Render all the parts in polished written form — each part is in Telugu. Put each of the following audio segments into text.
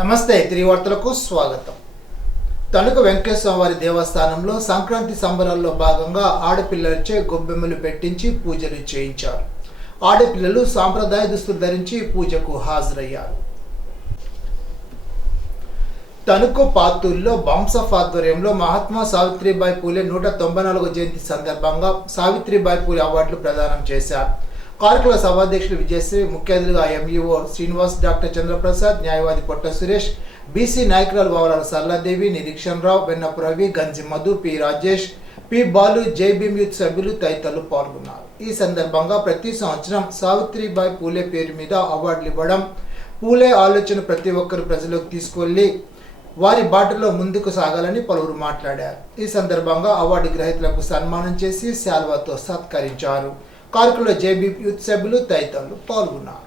నమస్తే త్రివార్తలకు స్వాగతం. తణుకు వెంకటేశ్వర వారి దేవస్థానంలో సంక్రాంతి సంబరాల్లో భాగంగా ఆడపిల్లలచే గొబ్బెమ్మలు పెట్టించి పూజలు చేయించారు. ఆడపిల్లలు సాంప్రదాయ దుస్తులు ధరించి పూజకు హాజరయ్యారు. తణుకు పాతూరులో బాంసఫ్ ఆధ్వర్యంలో మహాత్మా సావిత్రిబాయి పూలే 194వ జయంతి సందర్భంగా సావిత్రిబాయి పూలే అవార్డులు ప్రదానం చేశారు. కార్యక్రమ సభాధ్యక్షులు విజయశ్రీ, ముఖ్య అతిథులుగా ఎంఈఓ శ్రీనివాస్, డాక్టర్ చంద్రప్రసాద్, న్యాయవాది పొట్ట సురేష్, బీసీ నాయకురాలు వావలాల సరళాదేవి, నిరీక్షణ్ రావు, వెన్నపు రవి, గంజి మధు, పి రాజేష్, పి బాలు, జై భీమ్ యూత్ సభ్యులు తదితరులు పాల్గొన్నారు. ఈ సందర్భంగా ప్రతి సంవత్సరం సావిత్రిబాయి పూలే పేరు మీద అవార్డులు ఇవ్వడం, పూలే ఆలోచన ప్రతి ఒక్కరు ప్రజలకు తీసుకెళ్లి వారి బాటలో ముందుకు సాగాలని పలువురు మాట్లాడారు. ఈ సందర్భంగా అవార్డు గ్రహీతలకు సన్మానం చేసి శాల్వాతో సత్కరించారు. కార్యక్రమంలో జేబీ యూత్ సభ్యులు తదితరులు పాల్గొన్నారు.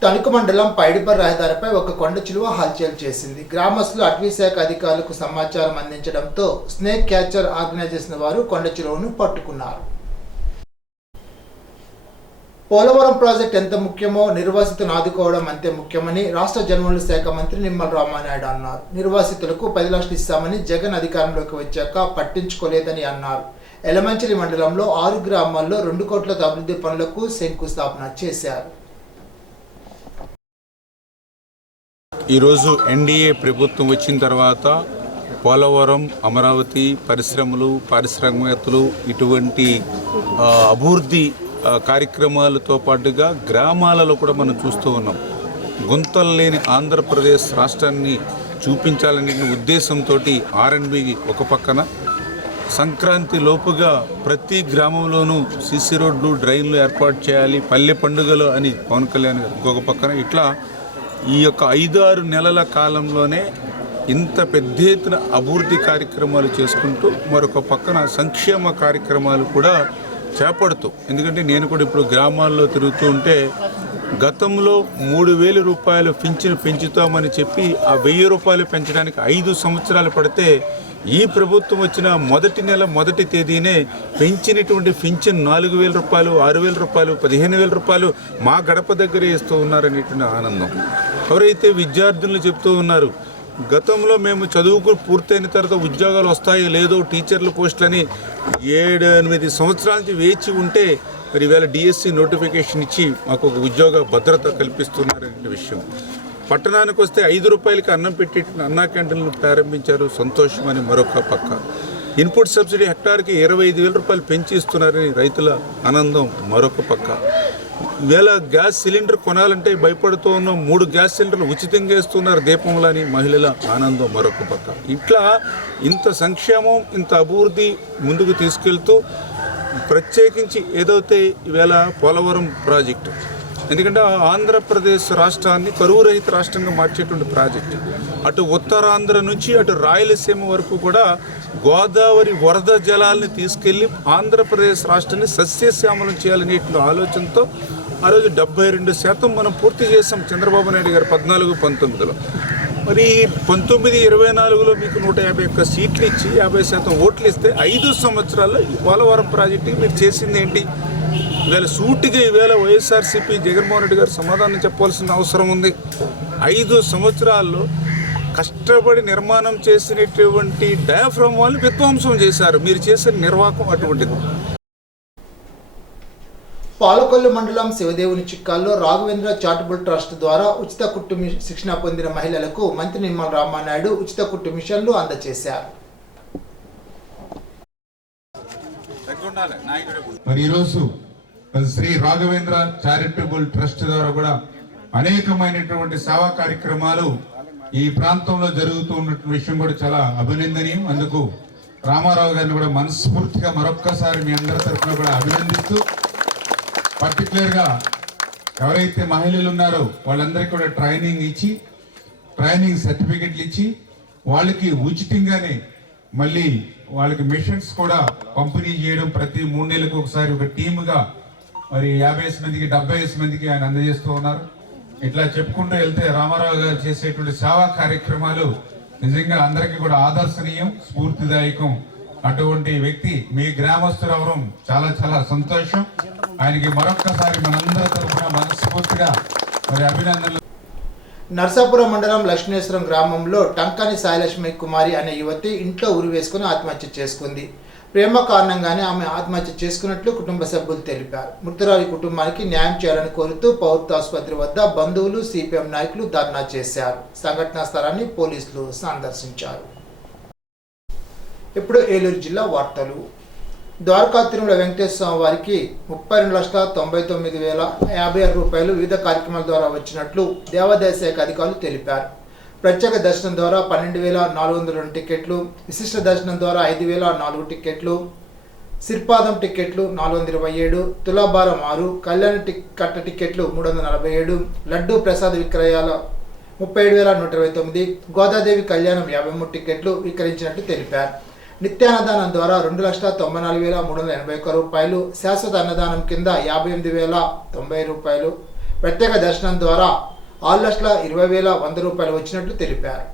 తణుకు మండలం పైడిపర్ రహదారిపై ఒక కొండ చిలువ హల్చల్ చేసింది. గ్రామస్తులు అటవీ శాఖ అధికారులకు సమాచారం అందించడంతో స్నేక్ క్యాచర్ ఆర్గనైజేషన్ వారు కొండ చిలువను పట్టుకున్నారు. పోలవరం ప్రాజెక్టు ఎంత ముఖ్యమో నిర్వాసితులను ఆదుకోవడం అంతే ముఖ్యమని రాష్ట్ర జలవనరుల శాఖ మంత్రి నిమ్మల రామానాయుడు అన్నారు. నిర్వాసితులకు 10 లక్షలు ఇస్తామని జగన్ అధికారంలోకి వచ్చాక పట్టించుకోలేదని అన్నారు. ఎలమంచిలి మండలంలో 6 గ్రామాల్లో 2 కోట్ల అభివృద్ధి పనులకు శంకుస్థాపన చేశారు. ఈరోజు ఎన్డీఏ ప్రభుత్వం వచ్చిన తర్వాత పోలవరం, అమరావతి, పరిశ్రమలు, పారిశ్రామికవేత్తలు ఇటువంటి అభివృద్ధి కార్యక్రమాలతో పాటుగా గ్రామాలలో కూడా మనం చూస్తూ ఉన్నాం. గుంతలు లేని ఆంధ్రప్రదేశ్ రాష్ట్రాన్ని చూపించాలనే ఉద్దేశంతో ఆర్ఎండ్బి ఒక పక్కన, సంక్రాంతి లోపుగా ప్రతి గ్రామంలోనూ సిసి రోడ్లు, డ్రైన్లు ఏర్పాటు చేయాలి, పల్లె పండుగలు అని పవన్ కళ్యాణ్ గారు ఇంకొక పక్కన, ఇట్లా ఈ యొక్క 5-6 నెలల కాలంలోనే ఇంత పెద్ద ఎత్తున అభివృద్ధి కార్యక్రమాలు చేసుకుంటూ మరొక పక్కన సంక్షేమ కార్యక్రమాలు కూడా చేపడుతూ, ఎందుకంటే నేను కూడా ఇప్పుడు గ్రామాల్లో తిరుగుతూ ఉంటే గతంలో 3,000 రూపాయలు పింఛను పెంచుతామని చెప్పి ఆ 1,000 రూపాయలు పెంచడానికి 5 సంవత్సరాలు పడితే ఈ ప్రభుత్వం వచ్చిన మొదటి నెల మొదటి తేదీనే పెంచినటువంటి పింఛన్ 4,000 రూపాయలు, 6,000 రూపాయలు, 15,000 రూపాయలు మా గడప దగ్గరే ఇస్తూ ఉన్నారనేటువంటి ఆనందం. ఎవరైతే విద్యార్థులు చెప్తూ ఉన్నారు, గతంలో మేము చదువుకు పూర్తయిన తర్వాత ఉద్యోగాలు వస్తాయో లేదో టీచర్ల పోస్టులని 7-8 సంవత్సరాల నుంచి వేచి ఉంటే మరి ఈవేళ డిఎస్సి నోటిఫికేషన్ ఇచ్చి మాకు ఒక ఉద్యోగ భద్రత కల్పిస్తున్నారనే విషయం. పట్టణానికి వస్తే 5 రూపాయలకి అన్నం పెట్టి అన్నా క్యాంటీన్లు ప్రారంభించారు, సంతోషం అని మరొక పక్క. ఇన్పుట్ సబ్సిడీ హెక్టార్కి 25,000 రూపాయలు పెంచి ఇస్తున్నారని రైతుల ఆనందం మరొక పక్క. ఈవేళ గ్యాస్ సిలిండర్ కొనాలంటే భయపడుతూ ఉన్నాం, 3 గ్యాస్ సిలిండర్లు ఉచితంగా ఇస్తున్నారు దీపంలో అని మహిళల ఆనందం మరొక పక్క. ఇట్లా ఇంత సంక్షేమం, ఇంత అభివృద్ధి ముందుకు తీసుకెళ్తూ ప్రత్యేకించి ఏదైతే ఈవేళ పోలవరం ప్రాజెక్టు, ఎందుకంటే ఆంధ్రప్రదేశ్ రాష్ట్రాన్ని కరువు రహిత రాష్ట్రంగా మార్చేటువంటి ప్రాజెక్టు, అటు ఉత్తరాంధ్ర నుంచి అటు రాయలసీమ వరకు కూడా గోదావరి వరద జలాల్ని తీసుకెళ్లి ఆంధ్రప్రదేశ్ రాష్ట్రాన్ని సస్యశ్యామలం చేయాలనే ఆలోచనతో ఆ రోజు 72% మనం పూర్తి చేసాం చంద్రబాబు నాయుడు గారు 14-19లో. మరి 19-24లో మీకు 151 సీట్లు ఇచ్చి 50% ఓట్లు ఇస్తే 5 సంవత్సరాల్లో పోలవరం ప్రాజెక్టుకి మీరు చేసింది ఏంటి? ఈవేళ సూటిగా ఈవేళ వైఎస్ఆర్సీపీ జగన్మోహన్ రెడ్డి గారు సమాధానం చెప్పాల్సిన అవసరం ఉంది. 5 సంవత్సరాల్లో కష్టపడి నిర్మాణం చేసినటువంటి డయాఫ్రమ్ వాళ్ళు విధ్వంసం చేశారు. మీరు చేసిన నిర్వాహకం అటువంటిది. పాలకొల్లు మండలం శివదేవుని చిక్కాల్లో రాఘవేంద్ర చారిటబుల్ ట్రస్ట్ ద్వారా ఉచిత కుట్టు శిక్షణ పొందిన మహిళలకు మంత్రి నిమ్మల రామానాయుడు ఉచిత కుట్టు మిషన్లు అందజేశారు. మరి ఈరోజు శ్రీ రాఘవేంద్ర చారిటబుల్ ట్రస్ట్ ద్వారా కూడా అనేకమైనటువంటి సేవా కార్యక్రమాలు ఈ ప్రాంతంలో జరుగుతూ ఉన్నటువంటి విషయం కూడా చాలా అభినందనీయం. అందుకు రామారావు గారిని కూడా మనస్ఫూర్తిగా మరొక్కసారి మీ అందరి తరఫున కూడా అభినందిస్తూ, పర్టికులర్గా ఎవరైతే మహిళలు ఉన్నారో వాళ్ళందరికీ కూడా ట్రైనింగ్ సర్టిఫికెట్లు ఇచ్చి వాళ్ళకి ఉచితంగానే మళ్ళీ వాళ్ళకి మిషన్స్ కూడా పంపిణీ చేయడం, ప్రతి 3 నెలలకు ఒకసారి ఒక టీముగా మరి 50 మందికి 70 మందికి ఆయన అందజేస్తూ ఉన్నారు. ఇట్లా చెప్పుకుంటూ వెళ్తే రామారావు గారు చేసేటువంటి సేవా కార్యక్రమాలు నిజంగా అందరికీ కూడా ఆదర్శనీయం, స్ఫూర్తిదాయకం. అటువంటి వ్యక్తి మీ గ్రామస్తులు అవడం చాలా చాలా సంతోషం. ఆయనకి మరొక్కసారి మనందరి తరఫున మనస్ఫూర్తిగా మరి అభినందనలు. నర్సాపురం మండలం లక్ష్మీశ్వరం గ్రామంలో టంకాని సాయిలక్ష్మి కుమారి అనే యువతి ఇంట్లో ఉరి వేసుకుని ఆత్మహత్య చేసుకుంది. ప్రేమ కారణంగానే ఆమె ఆత్మహత్య చేసుకున్నట్లు కుటుంబ సభ్యులు తెలిపారు. మృతురాలి కుటుంబానికి న్యాయం చేయాలని కోరుతూ పౌర్త ఆసుపత్రి వద్ద బంధువులు, సిపిఎం నాయకులు ధర్నా చేశారు. సంఘటనా స్థలాన్ని పోలీసులు సందర్శించారు. ఇప్పుడు ఏలూరు జిల్లా వార్తలు. ద్వారకా తిరుమల వెంకటేశ్వర స్వామి వారికి 32,99,056 రూపాయలు వివిధ కార్యక్రమాల ద్వారా వచ్చినట్లు దేవాదాయ శాఖ అధికారులు తెలిపారు. ప్రత్యేక దర్శనం ద్వారా 12,402 టికెట్లు, విశిష్ట దర్శనం ద్వారా 5,004 టికెట్లు, సిర్పాదం టికెట్లు 427, తులాభారం 6, కళ్యాణ కట్ట టికెట్లు 347, లడ్డూ ప్రసాద విక్రయాల 37,129, గోదాదేవి కళ్యాణం 53 టికెట్లు విక్రయించినట్టు తెలిపారు. నిత్యాన్నదానం ద్వారా 2,94,381 రూపాయలు, శాశ్వత అన్నదానం కింద 58,090 రూపాయలు, ప్రత్యేక దర్శనం ద్వారా 6,20,100 రూపాయలు వచ్చినట్లు తెలిపారు.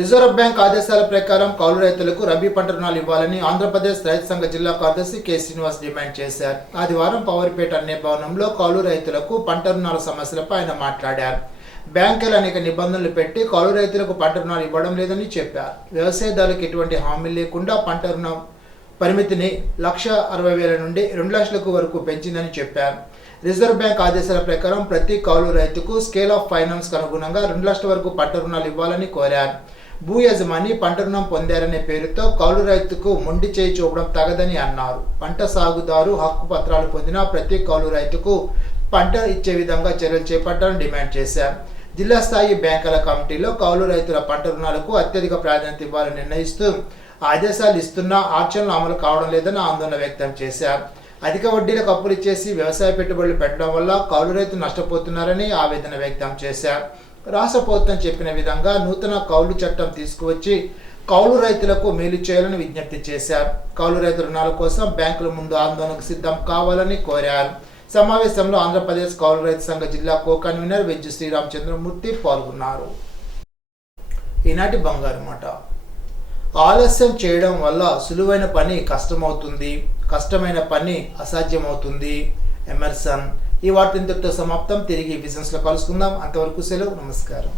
రిజర్వ్ బ్యాంక్ ఆదేశాల ప్రకారం కౌలు రైతులకు రబీ పంట రుణాలు ఇవ్వాలని ఆంధ్రప్రదేశ్ రైతు సంఘ జిల్లా కార్యదర్శి కె శ్రీనివాస్ డిమాండ్ చేశారు. ఆదివారం పవర్పేట అనే భవనంలో కౌలు రైతులకు పంట రుణాల సమస్యలపై ఆయన మాట్లాడారు. బ్యాంకులు అనేక నిబంధనలు పెట్టి కౌలు రైతులకు పంట రుణాలు ఇవ్వడం లేదని చెప్పారు. వ్యవసాయదారులకు ఎటువంటి హామీ లేకుండా పంట రుణం పరిమితిని 1,60,000 నుండి 2 లక్షలకు వరకు పెంచిందని చెప్పారు. రిజర్వ్ బ్యాంక్ ఆదేశాల ప్రకారం ప్రతి కౌలు రైతుకు స్కేల్ ఆఫ్ ఫైనాన్స్ అనుగుణంగా 2 లక్షల వరకు పంట రుణాలు ఇవ్వాలని కోరారు. భూ యజమాని పంట రుణం పొందారనే పేరుతో కౌలు రైతుకు మొండి చేయి చూపడం తగదని అన్నారు. పంట సాగుదారు హక్కు పత్రాలు పొందిన ప్రతి కౌలు రైతుకు పంట ఇచ్చే విధంగా చర్యలు చేపట్టాలని డిమాండ్ చేశారు. జిల్లా స్థాయి బ్యాంకుల కమిటీలో కౌలు రైతుల పంట రుణాలకు అత్యధిక ప్రాధాన్యత ఇవ్వాలని నిర్ణయిస్తూ ఆదేశాలు ఇస్తున్నా ఆచరణలు అమలు కావడం లేదని ఆందోళన వ్యక్తం చేశారు. అధిక వడ్డీలకు అప్పులు ఇచ్చేసి వ్యవసాయ పెట్టుబడులు పెట్టడం వల్ల కౌలు రైతులు నష్టపోతున్నారని ఆవేదన వ్యక్తం చేశారు. రాష్ట్ర ప్రభుత్వం చెప్పిన విధంగా నూతన కౌలు చట్టం తీసుకువచ్చి కౌలు రైతులకు మేలు చేయాలని విజ్ఞప్తి చేశారు. కౌలు రైతుల రుణాల కోసం బ్యాంకుల ముందు ఆందోళనకు సిద్ధం కావాలని కోరారు. సమావేశంలో ఆంధ్రప్రదేశ్ కౌలు రైతు సంఘ జిల్లా కో-కన్వీనర్ వెజ్జు శ్రీరామచంద్రమూర్తి పాల్గొన్నారు. ఈనాటి బంగారు మాట. ఆలస్యం చేయడం వల్ల సులువైన పని కష్టమవుతుంది, కష్టమైన పని అసాధ్యమవుతుంది. ఎమర్సన్. ఈ వార్త ఇంతటితో సమాప్తం. తిరిగి బిజినెస్లో కలుసుకుందాం. అంతవరకు సెలవు. నమస్కారం.